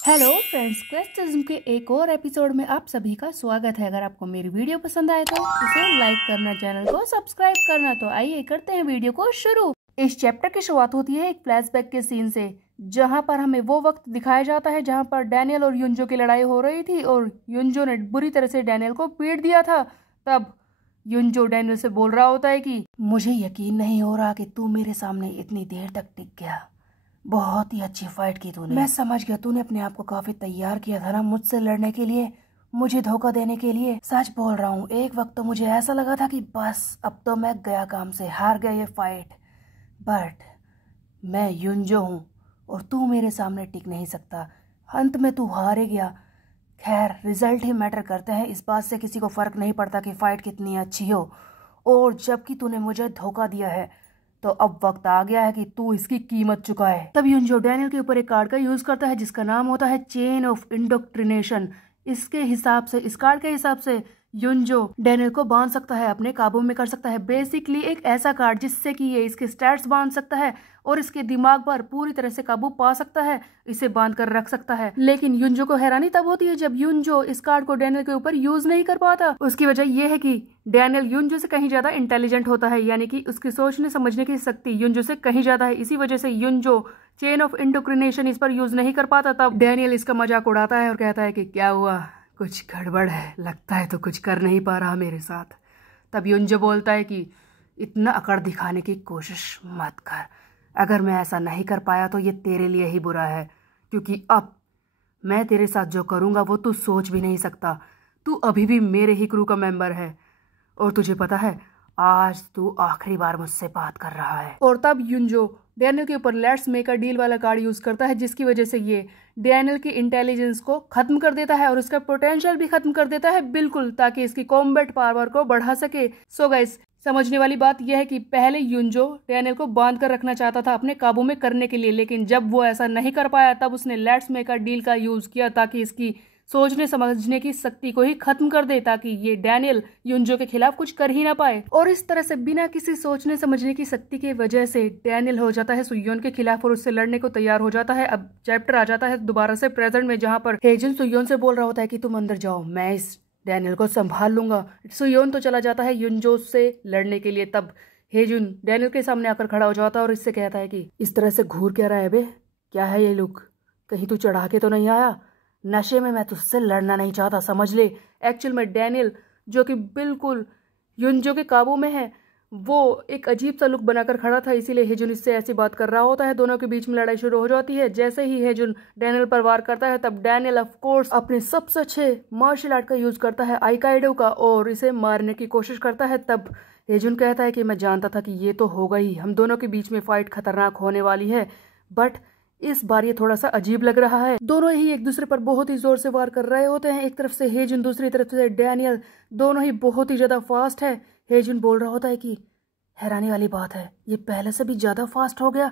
Hello friends, क्वेस्टिज्म के एक और एपिसोड में आप सभी का स्वागत है। अगर आपको मेरी वीडियो पसंद आए तो इसे लाइक करना, चैनल को सब्सक्राइब करना। तो आइए करते हैं वीडियो को शुरू। इस चैप्टर की शुरुआत होती है एक फ्लैशबैक के सीन से, जहां पर हमें वो वक्त दिखाया जाता है जहां पर डैनियल और युंजो की लड़ाई हो रही थी और युंजो ने बुरी तरह से डैनियल को पीट दिया था। तब युंजो डैनियल से बोल रहा होता है कि मुझे यकीन नहीं हो रहा कि तू मेरे सामने इतनी देर तक टिक गया। बहुत ही अच्छी फाइट की तूने। मैं समझ गया, तूने अपने आप को काफी तैयार किया था ना मुझसे लड़ने के लिए, मुझे धोखा देने के लिए। सच बोल रहा हूँ, एक वक्त तो मुझे ऐसा लगा था कि बस अब तो मैं गया काम से, हार गया ये फाइट। बट मैं युंजो हूँ और तू मेरे सामने टिक नहीं सकता। अंत में तू हार ही गया। खैर, रिजल्ट ही मैटर करते हैं, इस बात से किसी को फर्क नहीं पड़ता कि फाइट कितनी अच्छी हो। और जबकि तूने मुझे धोखा दिया है तो अब वक्त आ गया है कि तू इसकी कीमत चुकाए। तब युंजो डैनियल के ऊपर एक कार्ड का यूज करता है जिसका नाम होता है चेन ऑफ इंडोक्ट्रिनेशन। इसके हिसाब से, इस कार्ड के हिसाब से युंजो डैनियल को बांध सकता है, अपने काबू में कर सकता है। बेसिकली एक ऐसा कार्ड जिससे कि ये इसके स्टैट्स बांध सकता है और इसके दिमाग पर पूरी तरह से काबू पा सकता है, इसे बांध कर रख सकता है। लेकिन युंजो को हैरानी तब होती है जब युंजो इस कार्ड को डैनियल के ऊपर यूज नहीं कर पाता। उसकी वजह यह है कि डैनियल युंजो से कहीं ज्यादा इंटेलिजेंट होता है, यानी कि उसकी सोचने समझने की शक्ति युंजो से कहीं ज्यादा है। इसी वजह से युंजो चेन ऑफ इंडोक्रिनेशन इस पर यूज नहीं कर पाता। तब डैनियल इसका मजाक उड़ाता है और कहता है कि क्या हुआ, कुछ गड़बड़ है, लगता है तो कुछ कर नहीं पा रहा मेरे साथ। तब युंजो बोलता है कि इतना अकड़ दिखाने की कोशिश मत कर, अगर मैं ऐसा नहीं कर पाया तो ये तेरे लिए ही बुरा है, क्योंकि अब मैं तेरे साथ जो करूँगा वो तू सोच भी नहीं सकता। तू अभी भी मेरे ही क्रू का मेंबर है और तुझे पता है आज तू आखिरी बार मुझसे बात कर रहा है। और तब युंजो डैनियल के ऊपर लेट्स मेक अ डील वाला कार्ड यूज करता है, जिसकी वजह से ये डैनियल की इंटेलिजेंस को खत्म कर देता है और उसका पोटेंशियल भी खत्म कर देता है, बिल्कुल, ताकि इसकी कॉम्बैट पावर को बढ़ा सके। सो गाइस, समझने वाली बात यह है कि पहले युंजो डैनियल को बांध कर रखना चाहता था अपने काबू में करने के लिए, लेकिन जब वो ऐसा नहीं कर पाया तब उसने लेट्स मेक अ डील का यूज किया ताकि इसकी सोचने समझने की शक्ति को ही खत्म कर दे, ताकि ये डैनियल युंजो के खिलाफ कुछ कर ही ना पाए। और इस तरह से बिना किसी सोचने समझने की शक्ति की वजह से डैनियल हो जाता है सुयोन के खिलाफ और उससे लड़ने को तैयार हो जाता है। अब चैप्टर आ जाता है दोबारा से प्रेजेंट में, जहाँ पर हेजुन सुयोन से बोल रहा होता है कि तुम अंदर जाओ, मैं इस डैनियल को संभाल लूंगा। सुयोन तो चला जाता है युंजो से लड़ने के लिए। तब हेजुन डैनियल के सामने आकर खड़ा हो जाता है और इससे कहता है कि इस तरह से घूर क्या रहा है बे, क्या है ये लुक, कहीं तू चढ़ा के तो नहीं आया? नशे में मैं तुझसे लड़ना नहीं चाहता, समझ ले। एक्चुअल में डैनियल, जो कि बिल्कुल युंजो के काबू में है, वो एक अजीब सा लुक बनाकर खड़ा था, इसीलिए हेजुन इससे ऐसी बात कर रहा होता है। दोनों के बीच में लड़ाई शुरू हो जाती है। जैसे ही हेजुन डैनियल पर वार करता है तब डैनियल ऑफ कोर्स अपने सबसे अच्छे मार्शल आर्ट का यूज करता है, आइकाइडो का, और इसे मारने की कोशिश करता है। तब हेजुन कहता है कि मैं जानता था कि ये तो होगा ही, हम दोनों के बीच में फाइट खतरनाक होने वाली है, बट इस बार ये थोड़ा सा अजीब लग रहा है। दोनों ही एक दूसरे पर बहुत ही जोर से वार कर रहे होते हैं, एक तरफ से हेजुन, दूसरी तरफ से डैनियल, दोनों ही बहुत ही ज्यादा फास्ट है। हेजुन बोल रहा होता है कि हैरानी वाली बात है, ये पहले से भी ज्यादा फास्ट हो गया।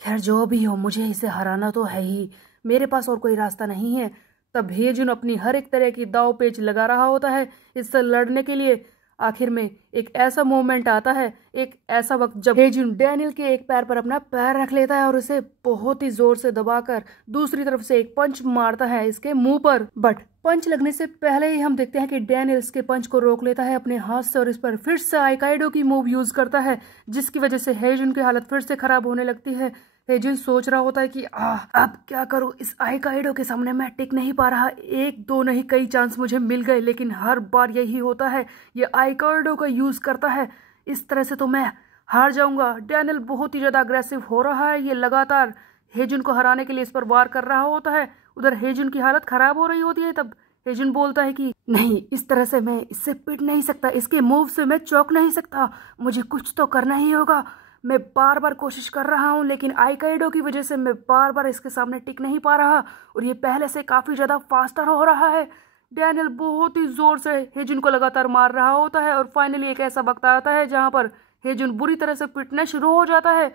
खैर जो भी हो, मुझे इसे हराना तो है ही, मेरे पास और कोई रास्ता नहीं है। तब हेजुन अपनी हर एक तरह की दाव पेच लगा रहा होता है इससे लड़ने के लिए। आखिर में एक ऐसा मोमेंट आता है, एक ऐसा वक्त जब हेजुन डैनियल के एक पैर पर अपना पैर रख लेता है और उसे बहुत ही जोर से दबाकर दूसरी तरफ से एक पंच मारता है इसके मुंह पर। बट पंच लगने से पहले ही हम देखते हैं कि डैनियल इसके पंच को रोक लेता है अपने हाथ से और इस पर फिर से आइकाइडो की मूव यूज करता है, जिसकी वजह से हेजुन की हालत फिर से खराब होने लगती है। हेजुन सोच रहा होता है कि अब क्या करूं, इस आइकाइडो के सामने मैं टिक नहीं पा रहा। एक दो नहीं कई चांस मुझे मिल गए, लेकिन हर बार यही होता है, ये आइकाइडो का यूज करता है, इस तरह से तो मैं हार जाऊंगा। डैनियल बहुत ही ज्यादा अग्रेसिव हो रहा है, ये लगातार हेजुन को हराने के लिए इस पर वार कर रहा होता है। उधर हेजुन की हालत खराब हो रही होती है। तब हेजुन बोलता है कि नहीं, इस तरह से मैं इससे पिट नहीं सकता, इसके मूव से मैं चौंक नहीं सकता, मुझे कुछ तो करना ही होगा। मैं बार बार कोशिश कर रहा हूँ, लेकिन आइकाइडो की वजह से मैं बार बार इसके सामने टिक नहीं पा रहा और ये पहले से काफी ज्यादा फास्टर हो रहा है। डैनियल बहुत ही जोर से हेजुन को लगातार मार रहा होता है और फाइनली एक ऐसा वक्त आता है जहां पर हेजुन बुरी तरह से पिटना शुरू हो जाता है।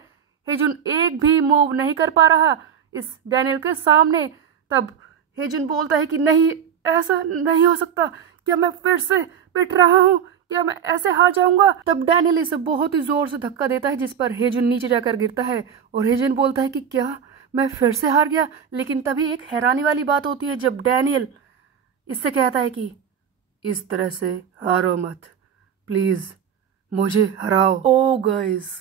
हेजुन एक भी मूव नहीं कर पा रहा इस डैनियल के सामने। तब हेजुन बोलता है कि नहीं, ऐसा नहीं हो सकता, क्या मैं फिर से पिट रहा हूँ, क्या मैं ऐसे हार जाऊंगा? तब डैनियल इसे बहुत ही जोर से धक्का देता है जिस पर हेजुन नीचे जाकर गिरता है और हेजुन बोलता है कि क्या मैं फिर से हार गया। लेकिन तभी एक हैरानी वाली बात होती है जब डैनियल इससे कहता है कि इस तरह से हारो मत, प्लीज मुझे हराओ। ओ गाइस,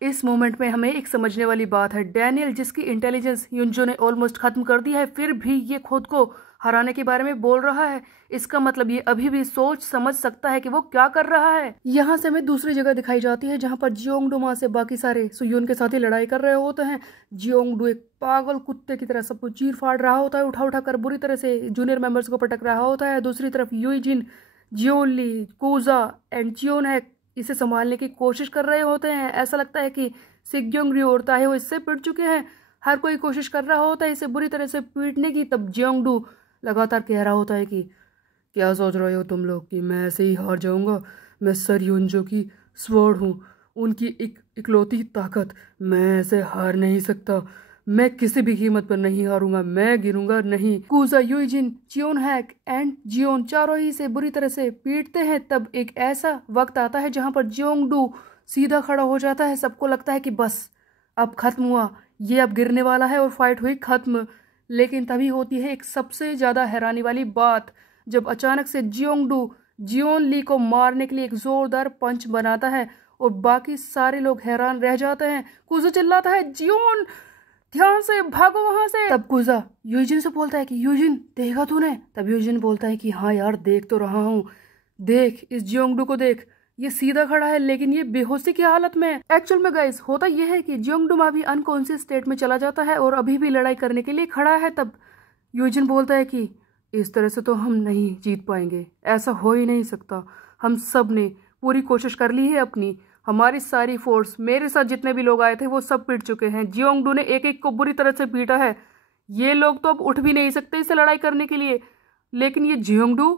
इस मोमेंट में हमें एक समझने वाली बात है, डैनियल जिसकी इंटेलिजेंस युंजो ने ऑलमोस्ट खत्म कर दी है, फिर भी ये खुद को हराने के बारे में बोल रहा है। इसका मतलब ये अभी भी सोच समझ सकता है कि वो क्या कर रहा है। यहाँ से हमें दूसरी जगह दिखाई जाती है जहाँ पर जियोंगडू माँ से बाकी सारे सुयोन के साथ ही लड़ाई कर रहे होते हैं। जियोंगडू एक पागल कुत्ते की तरह सबको चीर फाड़ रहा होता है, उठा उठा कर बुरी तरह से जूनियर मेंबर्स को पटक रहा होता है। दूसरी तरफ यूजिन, जियोनली, कुजा एंड जियोनहैक इसे संभालने की कोशिश कर रहे होते हैं। ऐसा लगता है कि सिग्योंगरyu और ताएहो इससे पिट चुके हैं। हर कोई कोशिश कर रहा होता है इसे बुरी तरह से पीटने की। तब जियोंगडू लगातार कह रहा होता है कि क्या सोच रहे हो तुम लोग कि मैं ऐसे ही हार जाऊंगा? मैं सर युंजो की स्वॉर्ड हूँ, उनकी इकलौती ताकत। मैं ऐसे हार नहीं सकता, मैं किसी भी कीमत पर नहीं हारूंगा, मैं गिरूंगा नहीं। कुजा, यूजिन, जियोनहैक एंड जियोन चारों ही से बुरी तरह से पीटते हैं। तब एक ऐसा वक्त आता है जहां पर जियोंगडू सीधा खड़ा हो जाता है। सबको लगता है कि बस अब खत्म हुआ, ये अब गिरने वाला है और फाइट हुई खत्म। लेकिन तभी होती है एक सबसे ज्यादा हैरानी वाली बात, जब अचानक से जियोंगडू जियोनली को मारने के लिए एक जोरदार पंच बनाता है और बाकी सारे लोग हैरान रह जाते हैं। कुजा चिल्लाता है, जियोन ध्यान से भागो वहां से। तब कुजा यूजिन से बोलता है कि यूजिन देखा तूने? तब यूजिन बोलता है कि हाँ यार देख तो रहा हूँ, देख इस जियोंगडू को देख, ये सीधा खड़ा है लेकिन ये बेहोशी की हालत में। एक्चुअल में गाइस होता यह है कि जियोंगडू भी अनकॉन्शियस स्टेट में चला जाता है और अभी भी लड़ाई करने के लिए खड़ा है। तब यूजिन बोलता है कि इस तरह से तो हम नहीं जीत पाएंगे, ऐसा हो ही नहीं सकता। हम सब ने पूरी कोशिश कर ली है अपनी, हमारी सारी फोर्स, मेरे साथ जितने भी लोग आए थे वो सब पीट चुके हैं। जियोंगडू ने एक एक को बुरी तरह से पीटा है, ये लोग तो अब उठ भी नहीं सकते इसे लड़ाई करने के लिए। लेकिन ये जियोंगडू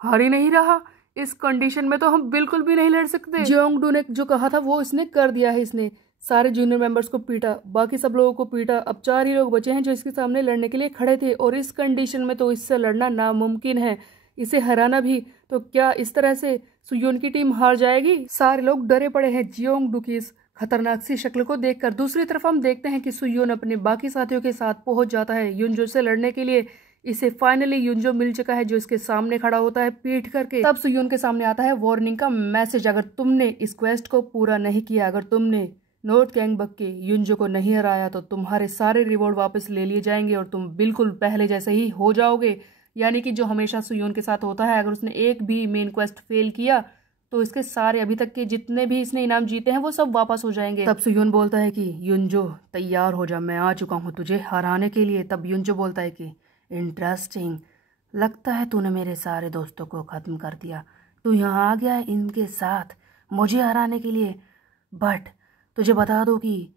हार ही नहीं रहा, इस कंडीशन में तो हम बिल्कुल भी नहीं लड़ सकते। जियोंगडू ने जो कहा था वो इसने कर दिया है, इसने सारे जूनियर मेंबर्स को पीटा, बाकी सब लोगों को पीटा। अब 4 ही लोग बचे हैं जो इसके सामने लड़ने के लिए खड़े थे और इस कंडीशन में तो इससे लड़ना नामुमकिन है, इसे हराना भी। तो क्या इस तरह से सुयोन की टीम हार जाएगी? सारे लोग डरे पड़े हैं जियोंगडू की इस खतरनाक सी शक्ल को देखकर। दूसरी तरफ हम देखते हैं कि सुयोन अपने बाकी साथियों के साथ पहुंच जाता है युंजो से लड़ने के लिए। इसे फाइनली युंजो मिल चुका है जो इसके सामने खड़ा होता है पीट करके। तब सुयोन के सामने आता है वार्निंग का मैसेज, अगर तुमने इस क्वेस्ट को पूरा नहीं किया, अगर तुमने नॉर्थ गैंगबक के युंजो को नहीं हराया तो तुम्हारे सारे रिवॉर्ड वापस ले लिए जाएंगे और तुम बिल्कुल पहले जैसे ही हो जाओगे। यानी कि जो हमेशा सुयोन के साथ होता है, अगर उसने एक भी मेन क्वेस्ट फेल किया तो इसके सारे अभी तक के जितने भी इसने इनाम जीते हैं वो सब वापस हो जाएंगे। तब सुयोन बोलता है कि युंजो तैयार हो जा, मैं आ चुका हूँ तुझे हराने के लिए। तब युंजो बोलता है कि इंटरेस्टिंग, लगता है तूने मेरे सारे दोस्तों को ख़त्म कर दिया, तू यहाँ आ गया है इनके साथ मुझे हराने के लिए। बट तुझे बता दो कि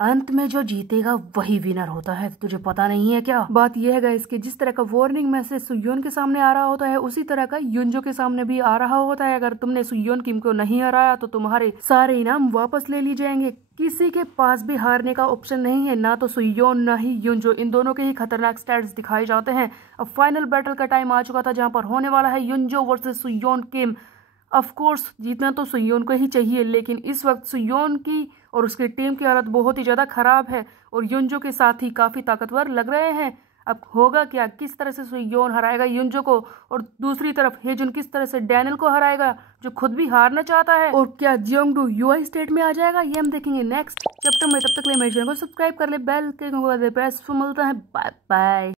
अंत में जो जीतेगा वही विनर होता है, तुझे पता नहीं है क्या? बात यह है गाइस कि जिस तरह का वार्निंग मैसेज सुयोन के सामने आ रहा होता है उसी तरह का युंजो के सामने भी आ रहा होता है। अगर तुमने सुयोन किम को नहीं हराया तो तुम्हारे सारे इनाम वापस ले लिए जाएंगे। किसी के पास भी हारने का ऑप्शन नहीं है, ना तो सुयोन ना ही युंजो, इन दोनों के ही खतरनाक स्टैट्स दिखाए जाते हैं। अब फाइनल बैटल का टाइम आ चुका था जहाँ पर होने वाला है युंजो वर्सेस सुयोन किम। ऑफ कोर्स जीतना तो सुयोन को ही चाहिए, लेकिन इस वक्त सुयोन की और उसकी टीम की हालत बहुत ही ज़्यादा खराब है और युंजो के साथ ही काफ़ी ताकतवर लग रहे हैं। अब होगा क्या, किस तरह से सुयोन हराएगा युंजो को और दूसरी तरफ हेजुन किस तरह से डैनियल को हराएगा जो खुद भी हारना चाहता है, और क्या जियोंगडू यूआई स्टेट में आ जाएगा, ये हम देखेंगे नेक्स्ट चैप्टर में। तब तक ले मेरे चैनल को सब्सक्राइब कर ले, बेल के प्रेस। मिलता है, बाय बाय।